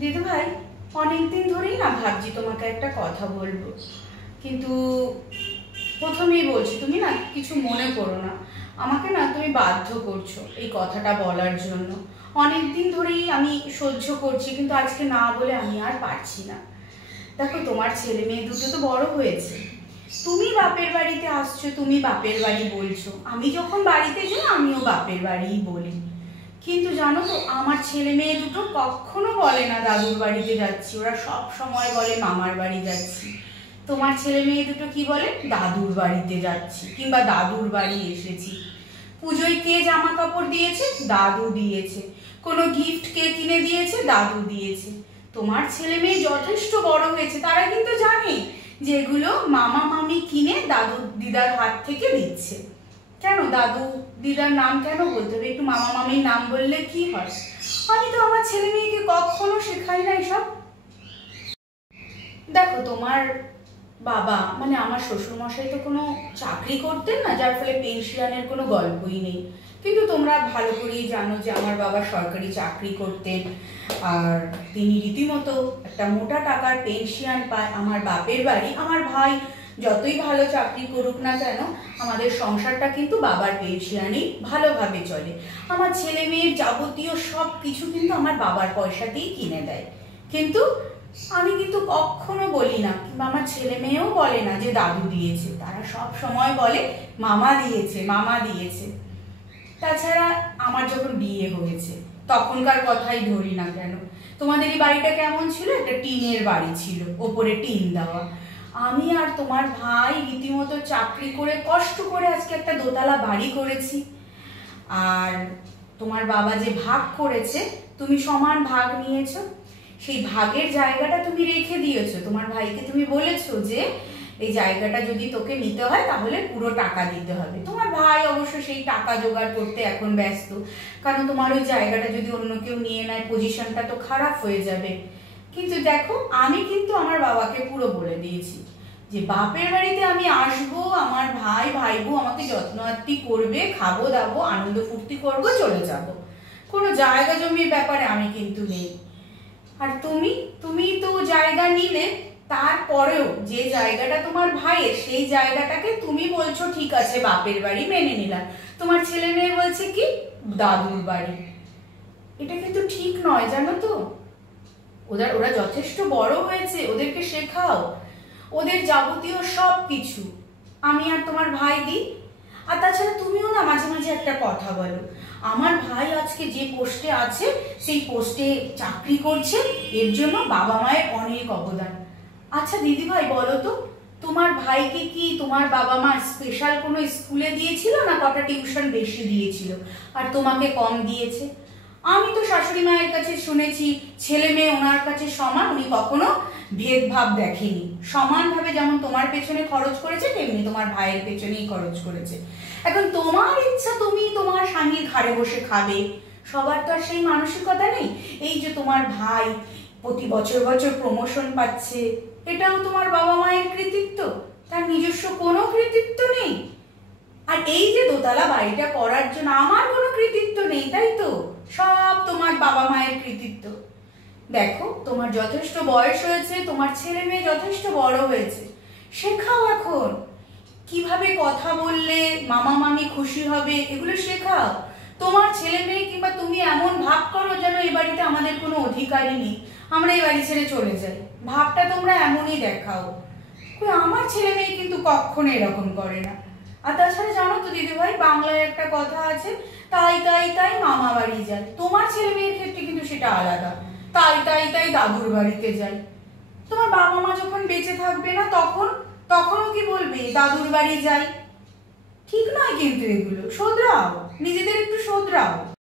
দিদি ভাই, অনেকদিন ধরেই না ভাবছি তোমাকে একটা কথা বলবো, কিন্তু প্রথমেই বলছি তুমি না কিছু মনে করো না। আমাকে না তুমি বাধ্য করছো এই কথাটা বলার জন্য। অনেকদিন ধরেই আমি সহ্য করছি, কিন্তু আজকে না বলে আমি আর পারছি না। দেখো, তোমার ছেলে মেয়ে দুটো তো বড় হয়েছে, তুমি বাপের বাড়িতে আসছো, তুমি বাপের বাড়ি বলছো। আমি যখন বাড়িতে যাই আমিও বাপের বাড়িই বলি, কিন্তু জানো তো আমার ছেলে মেয়ে দুটো কখনো বলে না দাদুর বাড়িতে যাচ্ছি, ওরা সব সময় বলে মামার বাড়ি যাচ্ছি। তোমার ছেলে মেয়ে দুটো কি বলে? দাদুর বাড়িতে যাচ্ছি কিংবা দাদুর বাড়ি এসেছি। পুজোয় কে জামা কাপড় দিয়েছে? দাদু দিয়েছে। কোনো গিফট কে কিনে দিয়েছে? দাদু দিয়েছে। তোমার ছেলে মেয়ে যথেষ্ট বড় হয়েছে, তারা কিন্তু জানে যেগুলো মামা মামি কিনে দাদু দিদার হাত থেকে দিচ্ছে। কেন দাদু দিদার নাম কেন বলতে হবে? একটু মামা মামির নাম বললে কি হয়? আমি তো আমার ছেলে মেয়েকে কখনো শেখাই না এসব। দেখো, তোমার বাবা মানে আমার শ্বশুর মশাই তো কোনো চাকরি করতেন না, যার ফলে পেনশনের কোনো গল্পই নেই। কিন্তু তোমরা ভালো করেই জানো যে আমার বাবা সরকারি চাকরি করতেন, আর তিনি রীতিমতো একটা মোটা টাকার পেনশন পায়। আমার বাপের বাড়ি, আমার ভাই যতই ভালো চাকরি করুক না কেন, আমাদের সংসারটা কিন্তু বাবার পেনশনেই ভালোভাবে চলে। আমার ছেলে মেয়ের যাবতীয় সব কিছু কিন্তু আমার বাবার পয়সাতেই কিনে দেয়। কিন্তু আমি কিন্তু কখনো বলি না, কিংবা আমার ছেলে মেয়েও বলে না যে দাদু দিয়েছে। তারা সব সময় বলে মামা দিয়েছে, মামা দিয়েছে। তাছাড়া আমার যখন বিয়ে হয়েছে তখনকার কথাই ধরি না কেন, তোমাদের এই বাড়িটা কেমন ছিল? একটা টিনের বাড়ি ছিল, ওপরে টিন দেওয়া। আমি আর তোমার ভাই রীতিমতো চাকরি করে কষ্ট করে আজকে একটা দোতলা বাড়ি করেছি। আর তোমার বাবা যে ভাগ করেছে, তুমি সমান ভাগ নিয়েছো। সেই ভাগের জায়গাটা তুমি রেখে দিয়েছো। তোমার ভাইকে তুমি বলেছো যে এই জায়গাটা যদি তোকে নিতে হয় তাহলে পুরো টাকা দিতে হবে। তোমার ভাই অবশ্য সেই টাকা জোগাড় করতে এখন ব্যস্ত, কারণ তোমার ওই জায়গাটা যদি অন্য কেউ নিয়ে নেয় পজিশনটা তো খারাপ হয়ে যাবে। কিন্তু দেখো, আমি কিন্তু আমার বাবাকে পুরো বলে দিয়েছি যে বাপের বাড়িতে আমি আসবো, আমার ভাই ভাইবো আমাকে যত্ন আত্তি করবে, খাবো দাবো, আনন্দ ফুর্তি করবো, চলে যাব। কোনো জায়গা জমির ব্যাপারে আমি কিন্তু নেই। আর তুমি তুমি তো জায়গা নিলে, তারপরেও যে জায়গাটা তোমার ভাইয়ের সেই জায়গাটাকে তুমি বলছো ঠিক আছে বাপের বাড়ি, মেনে নিলাম। তোমার ছেলে মেয়ে বলছে কি দাদুর বাড়ি। এটা কিন্তু ঠিক নয়, জানো তো। ওরা যথেষ্ট বড় হয়েছে, ওদেরকে শেখাও। ওদের যাবতীয় সব কিছু আমি আর তোমার ভাই দিই। আর তাছাড়া তুমিও না মাঝে মাঝে একটা কথা বলো, আমার ভাই আজকে যে পোস্টে আছে সেই পোস্টে চাকরি করছে, এর জন্য বাবা মায়ের অনেক অবদান। আচ্ছা দিদি ভাই, বলো তো, তোমার ভাইকে কি তোমার বাবা মা স্পেশাল কোনো স্কুলে দিয়েছিল, না কটা টিউশন বেশি দিয়েছিল আর তোমাকে কম দিয়েছে? আমি তো শাশুড়ি মায়ের কাছে শুনেছি ছেলে মেয়ে ওনার কাছে সমান, উনি কখনো ভেদভাব দেখেনি। সমানভাবে যেমন তোমার পেছনে খরচ করেছে, তেমনি তোমার ভাইয়ের পেছনেই খরচ করেছে। এখন তোমার ইচ্ছা তুমি তোমার স্বামীর ঘাড়ে বসে খাবে, সবার তো আর সেই মানসিকতা নেই। এই যে তোমার ভাই প্রতি বছর বছর প্রমোশন পাচ্ছে, এটাও তোমার বাবা মায়ের কৃতিত্ব, তার নিজস্ব কোনো কৃতিত্ব নেই। আর এই যে দোতলা বাড়িটা করার জন্য আমার কোনো কৃতিত্ব নেই, তাই তো? সব তোমার বাবা মায়ের কৃতিত্ব। দেখো, তোমার যথেষ্ট বয়স হয়েছে, তোমার ছেলে মেয়ে যথেষ্ট বড় হয়েছে, শেখাও এখন কিভাবে কথা বললে মামা মামি খুশি হবে, এগুলো শেখাও। তোমার ছেলে মেয়ে কিংবা তুমি এমন ভাব করো যেন এই বাড়িতে আমাদের কোনো অধিকারই নেই, আমরা এই বাড়ি ছেড়ে চলে যাই। ভাবটা তোমরা এমনই দেখাও। আমার ছেলে মেয়ে কিন্তু কখনো এরকম করে না। আর তাছাড়া জানো তো দিদিভাই, বাংলায় একটা কথা আছে, তাই তাই তাই মামা বাড়ি যায়। তোমার ছেলে মেয়ের ক্ষেত্রে কিন্তু সেটা আলাদা, তাই তাই তাই দাদুর বাড়িতে যায়। তোমার বাবা মা যখন বেঁচে থাকবে না, তখনও কি বলবে দাদুর বাড়ি যাই? ঠিক নয় কিন্তু, এগুলো শোধরাও, নিজেদের একটু শোধরাও।